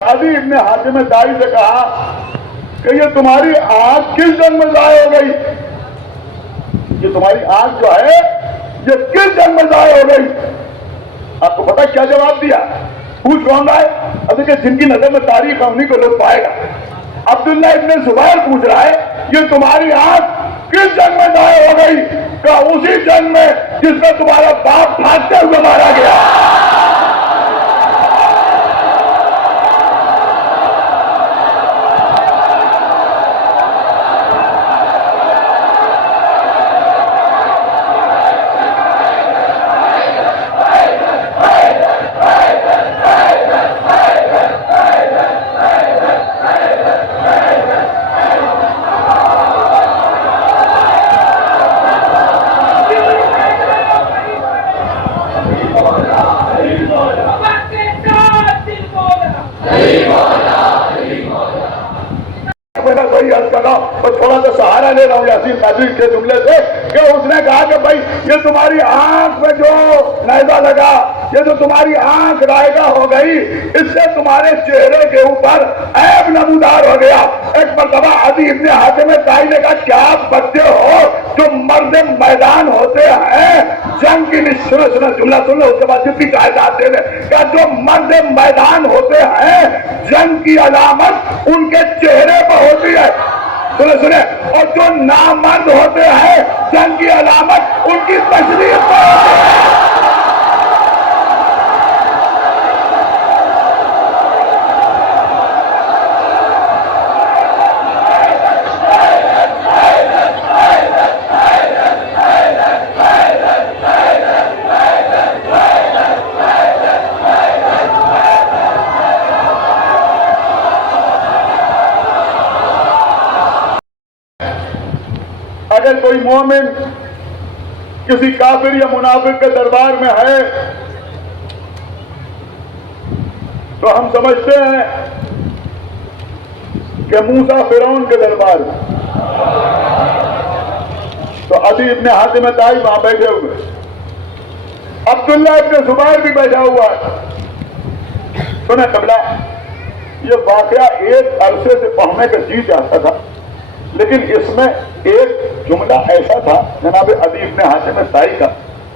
अदी इब्ने हातिम दाई से कहा कि ये तुम्हारी आंख किस जंग में जाए हो गई, ये तुम्हारी आंख जो है ये किस जंग में जाए हो गई। आपको पता क्या जवाब दिया? पूछ कौन रहा है? अभी कि जिनकी नजर में तारीख है उन्हीं को लोग पाएगा। अब्दुल्ला इब्ने जुबैर पूछ रहा है ये तुम्हारी आंख किस जंग में जाए हो गई? क्या उसी जंग में जिसमें तुम्हारा बाप भागते हुए मारा गया। थोड़ा सा सहारा ले रहा हूं यासीन कादरी के जुमले से कि उसने कहा कि भाई ये तुम्हारी आंख में जो नैजा लगा, ये जो तुम्हारी आंख रायगा हो गई, इससे तुम्हारे चेहरे के ऊपर ऐब नमूदार हो गया। एक मरतबा अदी इब्ने हातिम दाई ने कहा क्या बच्चे हो जो मर्द मैदान होते हैं जंग की सुनो सुनो जुमला सुन लो, उसके बाद जितनी कायदात दे दे। क्या जो मर्द मैदान होते हैं जंग की अलामत उनके चेहरे पर होती है, सुने सुने, और जो नामर्द होते हैं जंग की अलामत उनकी तशरीफ पर होती है। अगर कोई मोमिन किसी काफिर या मुनाफिक के दरबार में है तो हम समझते हैं कि मूसा फिरौन के दरबार में, तो अदी इब्ने हातिम दाई वहां बैठे हुए, अब्दुल्ला इब्ने जुबैर भी बैठा हुआ है। सुने कबला, ये वाकया एक अरसे से पढ़ने का जी चाहता था, लेकिन इसमें एक जुमला ऐसा था जनाब अदी इब्ने हातिम दाई का,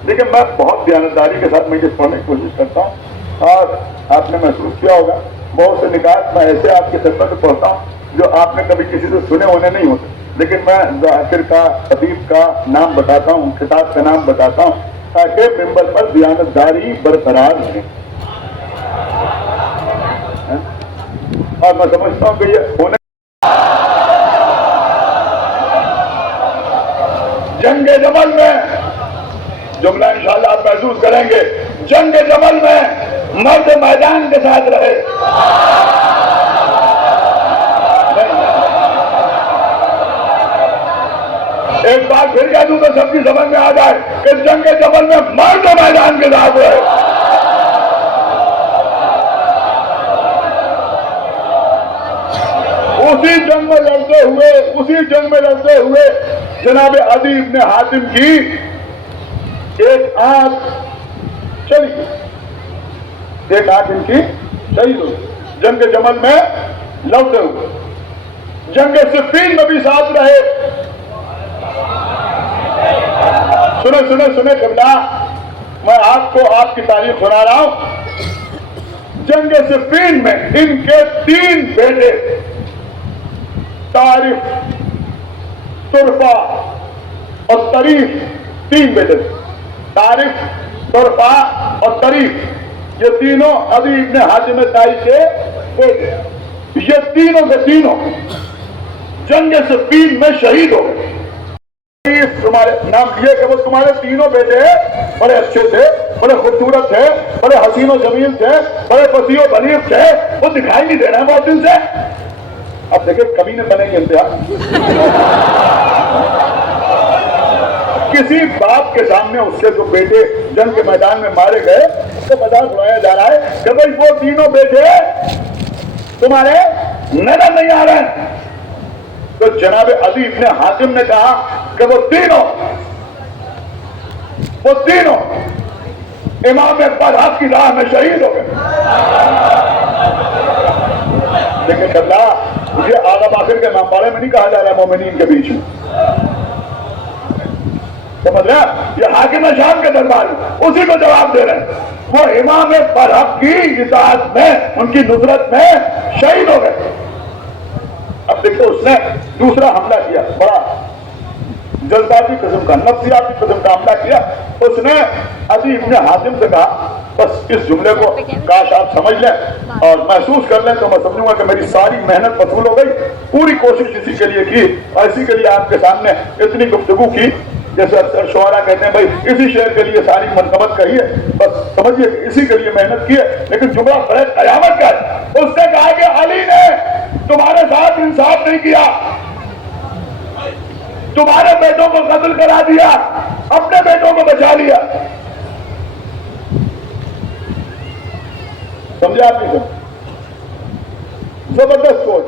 लेकिन मैं बहुत ध्यानदारी के साथ मैं ये पढ़ने की कोशिश करता हूँ और आपने महसूस किया होगा बहुत से निकात मैं ऐसे आपके खिदमत में पढ़ता हूँ जो आपने कभी किसी से सुने होने नहीं होते, लेकिन मैं जाकिर का खतीब का नाम बताता हूँ, खिताब का नाम बताता हूँ ताकि मिंबर पर दयानतदारी बरकरार रहे। और मैं समझता हूँ कि ये होने जंग जमल में जुमला इंशाअल्लाह आप महसूस करेंगे। जंग जमल में मर्द मैदान के साथ रहे। एक बार फिर कह दूं तो सबकी समझ में आ जाए कि जंग जमल में मर्द मैदान के साथ रहे। उसी जंग में लड़ते हुए जनाब अदी इब्ने हातिम की एक आंख चली गई, एक आंख इनकी शहीद हो गई जंग जमल में लड़ते हुए। जंग सिफ़ीन में भी साथ रहे। सुने सुने सुने कबला, मैं आपको आपकी तारीख सुना रहा हूं। जंग सिफ़ीन में इनके 3 बेटे तारिफ, तुरफा और तरीफ, 3 बेटे, तारिफ, तुरफा और तरीफ, ये तीनों अदी इब्ने हातिम दाई के बेटे। ये तीनों के तीनों जंग सिफ़ीन में शहीद हो गए। तुम्हारे नाम लिए कि वो तुम्हारे तीनों बेटे बड़े अच्छे थे, बड़े खूबसूरत थे, बड़े हसीनो जमील थे, बड़े फसीओ बलीग थे, वो दिखाई नहीं दे रहे हैं बहुत दिन से। अब देखिए कभी न बनेंगे इम्तिहान। किसी बाप के सामने उसके जो बेटे जंग के मैदान में मारे गए तो मजाक उड़ाया जा रहा है कि भाई वो तीनों बेटे तुम्हारे नजर नहीं आ रहे हैं। तो जनाब अदी इब्ने हातिम ने कहा कि वो तीनों इमाम बरहक की राह में शहीद हो गए। लेकिन कबला ये आगा बाखिर के नामपाड़े में नहीं कहा जा रहा है मोमिनीन के बीच में, समझ रहे हैं? ये हाकिम शाम के दरबार में उसी को जवाब दे रहे हैं। वो इमाम बरहक की इताअत में, उनकी नुसरत में शहीद हो गए। अब देखो उसने दूसरा हमला किया, बड़ा जज्बाती किस्म का, नफ्सियाती किस्म का हमला किया। उसने अदी इब्ने हातिम से कहा बस इस जुमले को काश आप समझ लें और महसूस कर लें तो मैं समझूंगा कि मेरी सारी मेहनत वसूल हो गई। पूरी कोशिश इसी के लिए की और इसी के लिए आपके सामने इतनी गुफ्तगू की, जैसे अक्सर शोहरा कहते हैं भाई इसी शेर के लिए सारी मनकबत कही है, बस समझिए इसी के लिए मेहनत की है। लेकिन जुमला बड़े कयामत का है। उसने कहा कि अली ने तुम्हारे साथ इंसाफ नहीं किया, तुम्हारे बेटों को कत्ल करा दिया, अपने बेटों को बचा लिया। समझे आप? नहीं जबरदस्त सोच,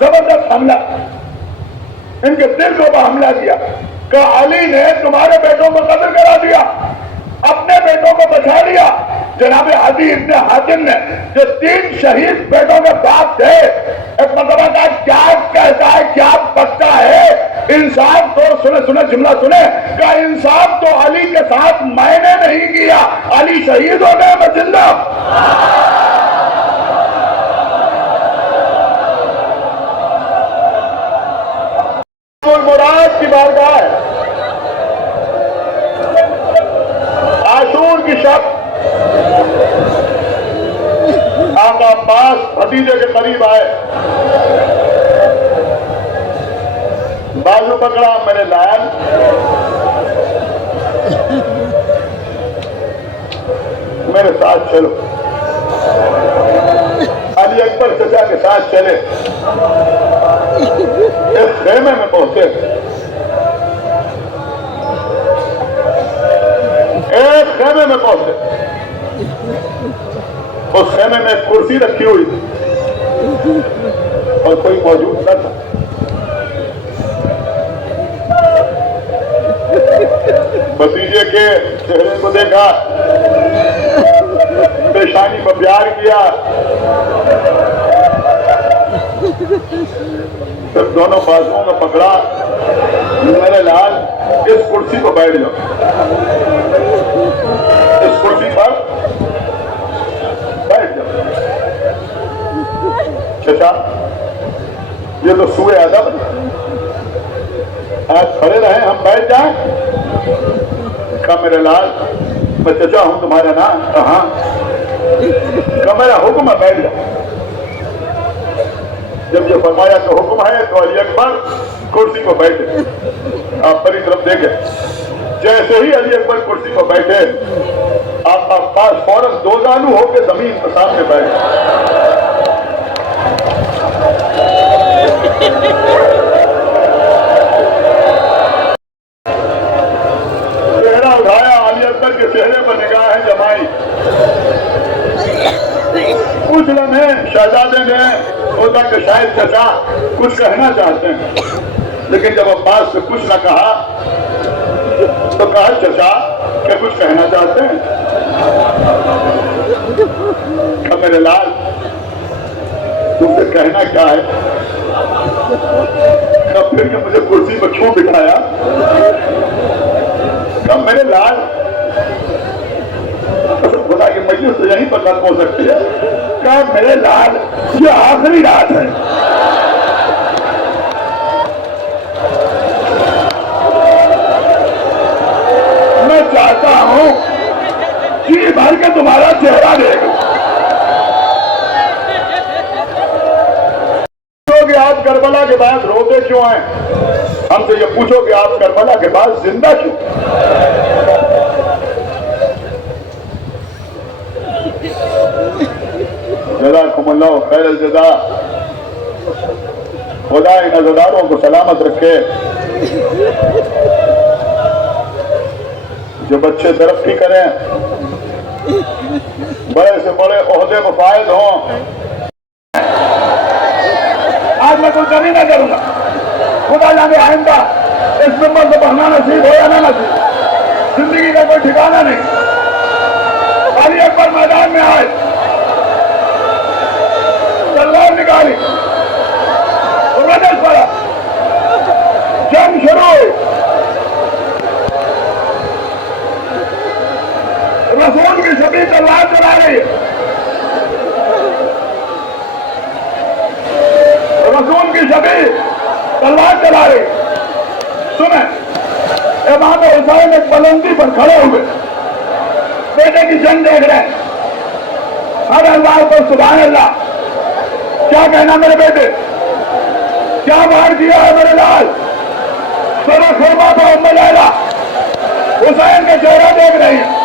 जबरदस्त हमला, इनके दिल को हमला किया। कहा अली ने तुम्हारे बेटों को कत्ल करा दिया, अपने बेटों को बचा लिया। जनाब अदी इब्ने हातिम ने जो 3 शहीद बेटों के बाप थे, एक मतलब का क्या कहता है, क्या बकता है। इंसाफ तो सुने सुने जुमला सुने, का इंसाफ तो अली के साथ मैंने नहीं किया, अली शहीद हो गए, मैं जिंदा। मुराद की बारगाह है, आशूर की शब आका अब्बास भतीजे के करीब आए, बाजू पकड़ा, मेरे लाल मेरे साथ चलो। अली अकबर चचा के साथ चले, एक खेमे में पहुंचे। एक खेमे में पहुंचे, उस खेमे में एक कुर्सी रखी हुई और कोई मौजूद न था। भतीजे के चेहरे को देखा, पेशानी पर प्यार किया, फिर दोनों बाजुओं में पकड़ा, मेरे लाल इस कुर्सी पर बैठ जाओ, इस कुर्सी पर बैठ जाओ। चचा ये तो सूए अदब, आज खड़े रहे हम बैठ जाए। कहा मेरे लाल मैं चचा हूं तुम्हारा नाम, कहा का मेरा हुक्म है बैठ जाओ। जब ये फरमाया कि हुक्म है तो अली अकबर कुर्सी पर बैठे। आप परी तरफ देखे, जैसे ही अली अकबर कुर्सी पर बैठे, आपका पास फौरन दो जानू होकर जमीन के सामने बैठे। चेहरा उठाया, अली अकबर के चेहरे पर निगाहें जमाई। कुछ लम्हे शहजादे ने सोचा कि शायद चचा कुछ कहना चाहते हैं, लेकिन जब अब्बास से कुछ न कहा तो कहा चचा क्या कुछ कहना चाहते हैं? क्या मेरे लाल तुमसे कहना क्या है? क्या फिर के मुझे कुर्सी पर क्यों बिठाया? क्या मेरे लाल खुदा की मजलिस तो यहीं पर खत्म हो सकती है। क्या मेरे लाल ये आखिरी रात है, मैं चाहता हूं जी भर के तुम्हारा चेहरा देखूं। कि आप करबला के बाद रोते क्यों हैं? हमसे ये पूछो कि आप करबला के बाद जिंदा क्यों? जज़ाकुमुल्लाह खैरल जज़ा। खुदा इन अज़ादारों को सलामत रखे, जो बच्चे तरक्की करें, बड़े से बड़े ओहदे को फायद हों। आज मैं कुछ नहीं ना करूंगा, खुदा जाने आइंदा इस नंबर से बढ़ना नसीब हो या ना नसीब, जिंदगी का कोई ठिकाना नहीं। अली अकबर मैदान में आए, रसूल की छवि तलवार चला रही है, रसूल की छवि तलवार चला रही। सुने, इमाम हुसैन एक बुलंदी पर खड़े हुए बेटे की जंग देख रहे हैं। हर अल्लाह पर सुभान अल्लाह। क्या कहना मेरे बेटे, क्या वार किया है मेरे लाल। सर खुरमा पर उम्मे लैला हुसैन का चेहरा देख रही है।